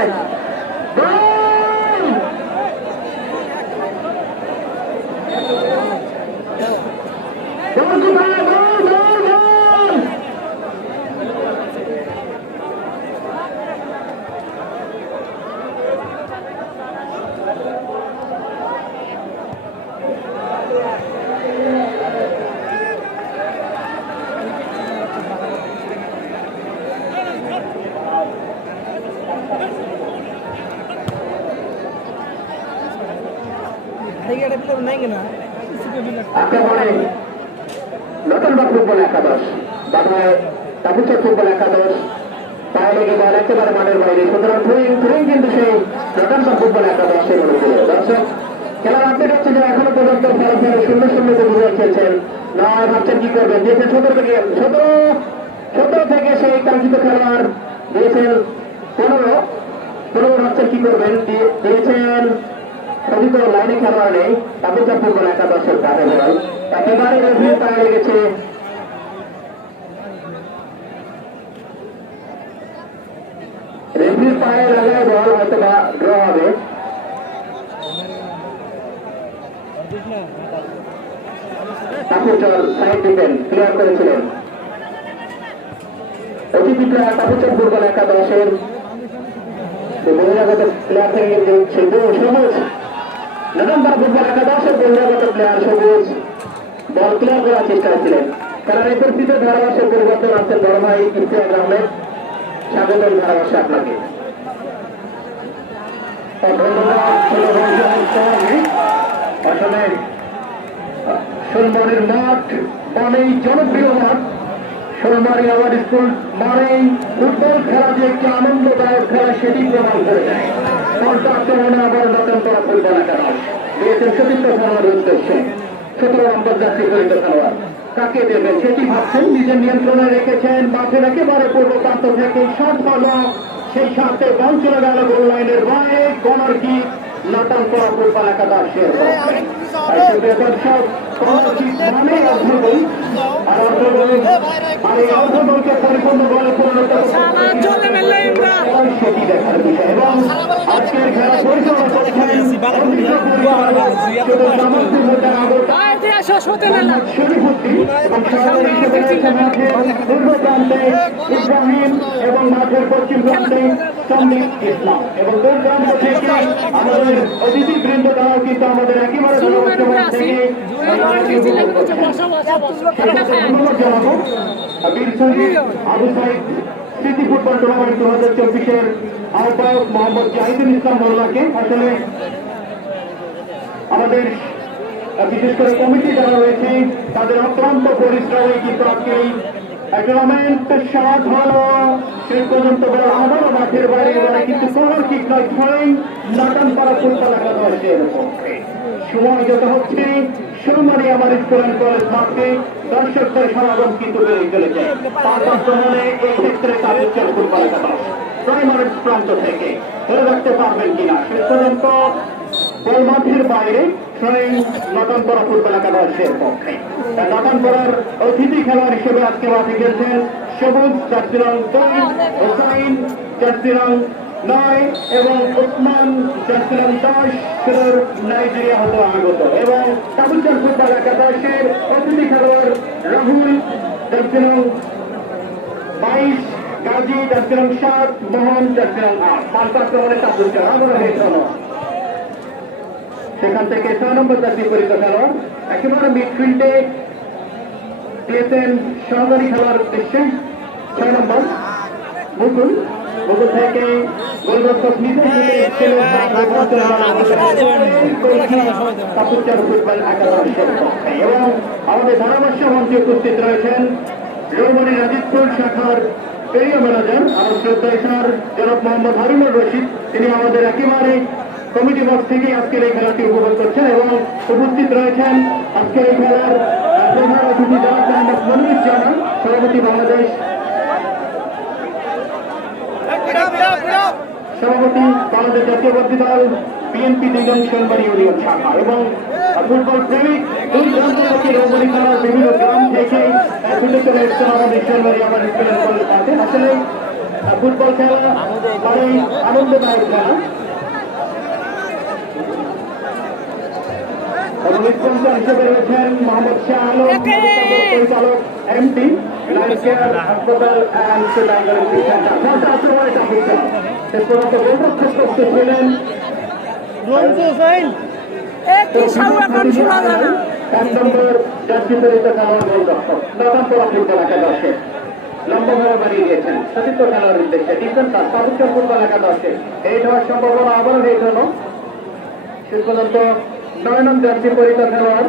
Nacional. আক্রমণে নতুনবাগ football একাদশ। বাংলায় ফুটবল একাদশ। পায়ে লেগে বল একেবারে মাঠের বাইরে। সুতরাং থ্রোয়িং কিন্তু সেই নতুনবাগ ফুটবল একাদশের দর্শক, খেলার আপডেট হচ্ছে যে এখনও পর্যন্ত ফলাফল শূন্য শূন্য বুঝে খেলছেন, নয় ভাবছেন কি করবেন? দিয়েছেন সতেরো থেকে সতেরো সতেরো থেকে সেই কাঙ্ক্ষিত খেলোয়াড় দিয়েছেন পনেরো। পনেরো ভাবছেন কি করবেন? দিয়েছেন অধিক লাইনে খেলোয়াড় নেই, তাদের যা ফুটবল একাদশের কাছে বল একেবারে রেফারি পায়ে লেগেছে। রেফারির পায়ে লাগায় বল হয়তো বা ড্র হবে। তাপুচল সাইড দিবেন ক্লিয়ার করেছিলেন। অতিথি প্লেয়ার তাপুচল ফুটবল একাদশের। যে বহিরাগত প্লেয়ার থেকে যে সবুজ সবুজ। নভেম্বর ফুটবল একাদশের বহিরাগত প্লেয়ার সবুজ বল ক্লিয়ার করার চেষ্টা ছিলেন কারণ এই পরিস্থিতিতে ধারাভাষ্যের পরিবর্তন আসছেন বড় ভাই ইমতিয়াজ স্বাগত ধারাভাষ্যে আপনাকে। আসলে মাঠ মানেই জনপ্রিয় মাঠ। আমার স্কুল মানেই ফুটবল খেলা যে একটি আনন্দদায়ক খেলা সেটি প্রমাণ করে দেয়। পর্দা আবার নতুন করা ফুটবল একাদশ দিয়েছেন সতীর্থ খেলোয়াড়ের উদ্দেশ্যে সতেরো আন্তর্জাতিক পরিচিত খেলোয়াড় কাকে দেবেন সেটি ভাবছেন নিজের নিয়ন্ত্রণে রেখেছেন মাঠের একেবারে পূর্ব প্রান্ত থেকে শট হলো সেই সাথে বল চলে গেল গোল লাইনের বাইরে কর্নার কি নাটান করা ফুটবল একাদশের তাই দর্শক কর্নার অর্ধগোল আর অর্ধগোল আর এই অর্ধগোলকে পরিপূর্ণ বলে পরিণত সেটি দেখার বিষয়। এবং আজকের খেলা পরিচালনা করছেন ইব্রাহিম মাঠের পশ্চিম প্রান্তে ইসলাম। থেকে আমাদের অতিথি বৃন্দ দ্বারাও কিন্তু আমাদের একেবারে ধন্যবাদ জানাব আবু সাইদ স্মৃতি ফুটবল টুর্নামেন্ট দু হাজার চব্বিশের আহ্বায়ক মোহাম্মদ জাহিদুল ইসলাম মোল্লাকে আসলে আমাদের বিশেষ করে কমিটি যারা রয়েছে, তাদের অক্লান্ত পরিশ্রমে কিন্তু আজকে এই টুর্নামেন্ট সাত হলো শেষ পর্যন্ত আবারও মাঠের বাইরে, কিন্তু কভার কিক নয় থ্রোয়িং নাটান পাড়া ফুটবল একাদশের পক্ষে সময় যত হচ্ছে সুরমারি আমার স্কুল কলেজ মাঠে দর্শকদের সমাগম কিন্তু বেড়ে চলেছে। আক্রমণে এই ক্ষেত্রে তাদের চলে ফুটবল একাদশ প্রাইমারি প্রান্ত থেকে। ধরে রাখতে পারবেন কিনা? শেষ পর্যন্ত বল মাঠের বাইরে থ্রোয়িং নতুন করা ফুটবল একাদশের পক্ষে। নতুন করার অতিথি খেলোয়াড় হিসেবে আজকে মাঠে খেলছেন সবুজ, জার্সি রং দুই, হোসাইন, জার্সি রং নয় এবং ওসমান, জার্সি রং দশ। নাইজেরিয়া হতে আগত। এবং ফুটবল একাদশের অতিথি খেলোয়াড় রাহুল বাইশ গাজী সাত মোহন আট পাঁচ তাবুচার আমরা সেখান থেকে ছয় নম্বর জাতীয় পরিচিত খেলোয়াড়, একেবারে মিডফিল্ডে দিয়েছেন সহকারী খেলার উদ্দেশ্যে ছয় নম্বর মুকুল। থেকে গোলরক্ষক ফুটবল এবং আমাদের মঞ্চে উপস্থিত রয়েছেন রৌমণি রাজিতপুর শাখার এরিয়া ম্যানেজার আমার শ্রদ্ধা স্যার জনাব মোহাম্মদ হারুনুর রশিদ। তিনি আমাদের একেবারে কমিটি বক্স থেকে আজকের এই খেলাটি উপভোগ করছেন এবং উপস্থিত রয়েছেন আজকের এই খেলার প্রধান অতিথি জনাব মোহাম্মদ মনিরুজ্জামান সভাপতি বাংলাদেশ সভাপতি বাংলাদেশ জাতীয়বাদী দল বিএনপি দুজন সোনবাড়ি ইউনিয়ন শাখা এবং ফুটবল প্রেমিক দুই প্রান্ত থেকে খেলার বিভিন্ন গ্রাম থেকে ছুটে চলে এসছেন আমাদের সোনবাড়ি আমার স্কুলের কলেজ আছে আসলে ফুটবল খেলা মানে আনন্দদায়ক খেলা। এবং স্পন্সর হিসেবে রয়েছেন মোহাম্মদ শাহ আলম পরিচালক এমডি এক নম্বর জাতীয় খেলোয়াড় গোলরক্ষক নগামপুরা ফুটবল একাদশে লম্বভাবে বাড়িয়ে দিয়েছেন সতীর্থ খেলার উদ্দেশ্যে ডিফেন্সার সর্বোচ্চ ফুটবল একাদশে এই হওয়ার সম্ভাবনা আবারও এই জন্য শেষ পর্যন্ত নয় নং জার্সি পরিত খেলোয়াড়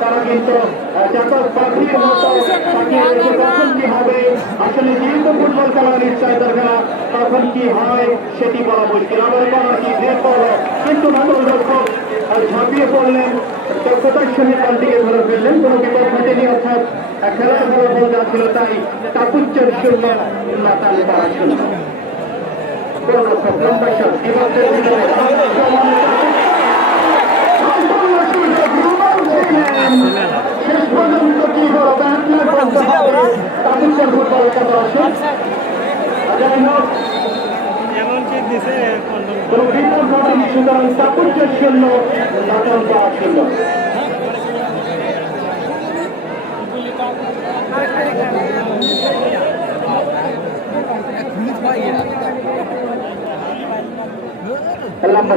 তারা কিন্তু পাখির মতো তাকিয়ে কি হবে আসলে যেহেতু ফুটবল খেলা নিশ্চয়তার খেলা তখন কি হয় সেটি বলা মুশকিল ব্রেক কিন্তু আর ঝাঁপিয়ে পড়লেন দক্ষতার সহিত বলটিকে ধরে ফেললেন। কোনো বিপদ ঘটেনি, অর্থাৎ খেলার ফলাফল যা ছিল, তাই কাপুচ্চের শূন্য নাতাল করা শূন্য লম্বা শট যাই হোক বিপদ সুতরাং কাপুচ্চের শূন্য নাতাল করা শূন্য লম্বা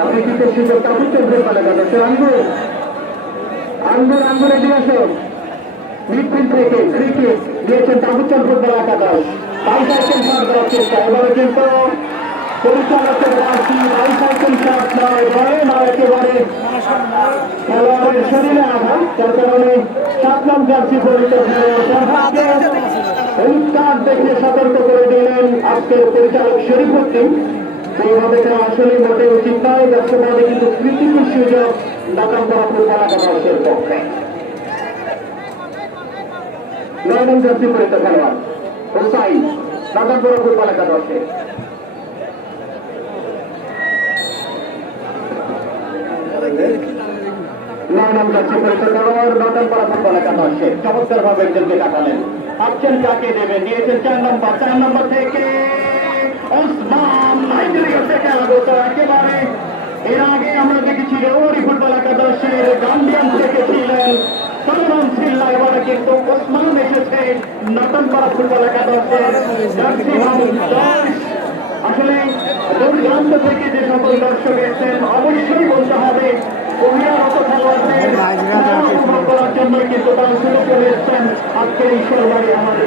এবারে কিন্তু kick। আপনি কি করছেন যে কাপুচ্চের ফুটবল একাদশ আঙ্গুর। আঙ্গুর আঙ্গুর এগিয়ে আসো মিডফিল্ড থেকে ফ্রি কিক দিয়েছেন কাপুচ্চের ফুটবল একাদশ বাইসাইকেল শট দেওয়ার চেষ্টা। এবারে কিন্তু পরিচালকের রাশি বাইসাইকেল শট নয় নয় একেবারে খেলোয়াড়ের শরীরে আঘাত। যার কারণে সাত নং জার্সি পরিচিত দেখে সতর্ক করে দিলেন আজকের পরিচালক শরীফুদ্দিন এইভাবে খেলা আসলে মোটে উচিত নয়, বর্তমানে কিন্তু কৃতিকুর সুযোগ দাতাম করা ফুটবল একাদশের পক্ষে। নয় নং জার্সি খেলোয়াড় হোসাই দাতাম করা ফুটবল একাদশে। নয় নং জার্সি পরিচিত খেলোয়াড় দাতাম করা ফুটবল একাদশে। চমৎকার ভাবে একজনকে কাটালেন। অপশন কাকে দেবেন দিয়েছেন চার নম্বর চার নম্বর থেকে আগত একেবারে এর আগে আমরা দেখেছি রেওয়ারি ফুটবল একাদশের গাম্বিয়ান থেকে ছিলেন সলমন সিল্লা এবারে কিন্তু ওসমান এসেছে নতুন পাড়া ফুটবল একাদশের। আসলে দূরদূরান্ত থেকে যে সকল দর্শক এসেছেন অবশ্যই বলতে হবে কোরিয়ার মতো খেলোয়াড়দের করার জন্য কিন্তু তারা শুরু করে এসেছেন আজকের ঈশ্বরবাড়ি আমাদের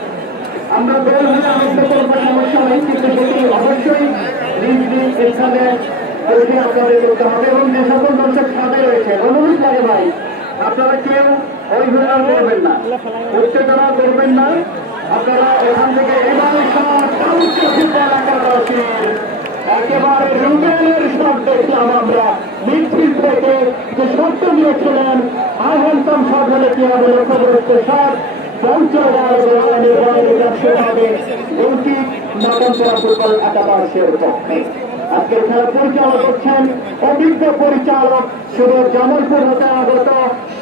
আমরা হলে আনন্দ করব সমস্যা নেই কিন্তু সেটি অবশ্যই নিজ নিজ এখানে পৌঁছে আপনাদের করতে হবে এবং যে সকল দর্শক সাথে রয়েছে, অনুরোধ লাগে ভাই, আপনারা কেউ ওই ঘোরা করবেন না উচ্চতরা করবেন না, আপনারা এখান থেকে এবার সব একেবারে রুবেলের শট দেখলাম আমরা, মিডফিল্ড থেকে যে দিয়েছিলেন আই হ্যান্ডসাম শট হলে কি হবে লক্ষ্য করেছে শট আজকের খেলা পরিচালনা করছেন অভিজ্ঞ পরিচালক শুধু জামালপুর হতে আগত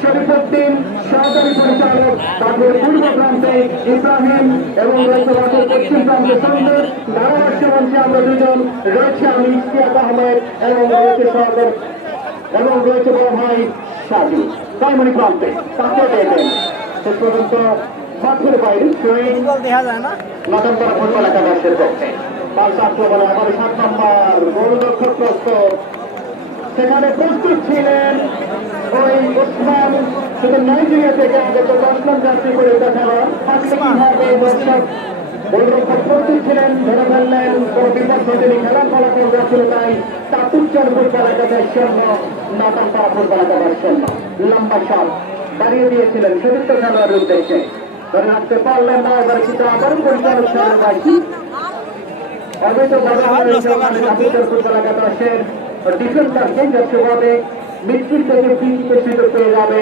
শরীফুদ্দিন সহকারী পরিচালক তারপরে পূর্ব প্রান্তে ইব্রাহিম এবং রয়েছে রাতের পশ্চিম প্রান্তে সন্দেশ ধারাভাষ্য মঞ্চে আমরা দুজন বড় ভাই সাজু। প্রাইমারি প্রান্তে তাকে দেবেন শেষ পর্যন্ত মাঠের বাইরে সুইং গোল দেখা যায় না। নতুন করে ফুটবল একাদশের পক্ষে। পাঁচ আক্রমণে আবার সাত নম্বর গোলরক্ষক প্রস্তুত। সেখানে প্রস্তুত ছিলেন ওই ওসমান শুধু নাইজেরিয়া থেকে আগত দশম যাত্রী করে গোলরক্ষক প্রস্তুত ছিলেন ধরে ফেললেন কোন বিপদ ঘটেনি খেলার ফলাফল যাচ্ছিল তাই চাতুর্চর ফুটবল একাদশ শূন্য নতুন ফুটবল একাদশ শূন্য লম্বা শট বাড়িয়ে দিয়েছিলেন সতীর্থ খেলোয়াড়ের উদ্দেশ্যে। ধরে রাখতে পারলেন না এবার কিন্তু আবার পরিচালক বাইকি অবৈধ বাধা হয়েছে ওখানে জাতীয় ফুটবল একাদশের। মিডফিল্ড থেকে পিচ সুযোগ পেয়ে যাবে